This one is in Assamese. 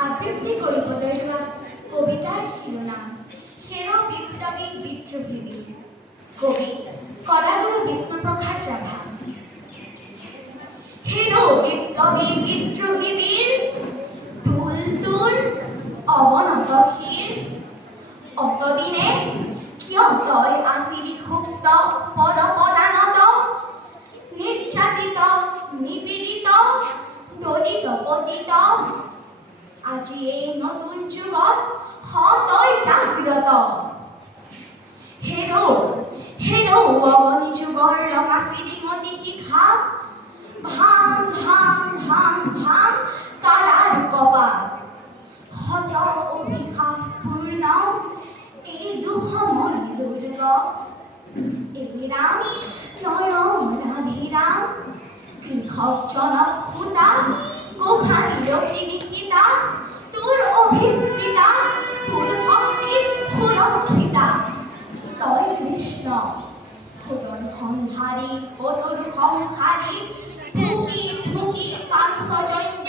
আবৃত্তি কৰিবলৈ লোৱা কবিতাৰ শিৰোনাম হেৰ বিপ্লৱী বিদ্ৰোহী কবি কলাগুৰু বিষ্ণুপ্ৰসাদ ৰাভা। হেৰ বিপ্লৱী বিদ্ৰোহী বীৰ তুল তুল অৱনত শিৰ অতদিনে কিয় তই আছিলি সুপ্ত পৰপদানত নিৰ্যাতিত নিপীড়িত দলিত পতিত আজি এই নতুন যুগত তই জাগ্ৰত হেৰ অৱনী যুগৰ ৰঙা ফিৰিঙতি শিখা ভাং ভাং ভাং ভাং কাৰাৰ কবাত শত অভিশাপ পূৰ্ণ এই দুসময় দুৰ্গ এৰিৰাম নয়নাভিৰাম কৃষকজনক সূতা গোসাঁনী লখিমী সীতা তোৰ অভিষ্টিতা তোৰ শক্তিৰ সুৰক্ষিতা তই কৃষ্ণ সুৰৰ সংহাৰী সতৰু সংসাৰী ভুকি ভুকি পাঞ্চজন্য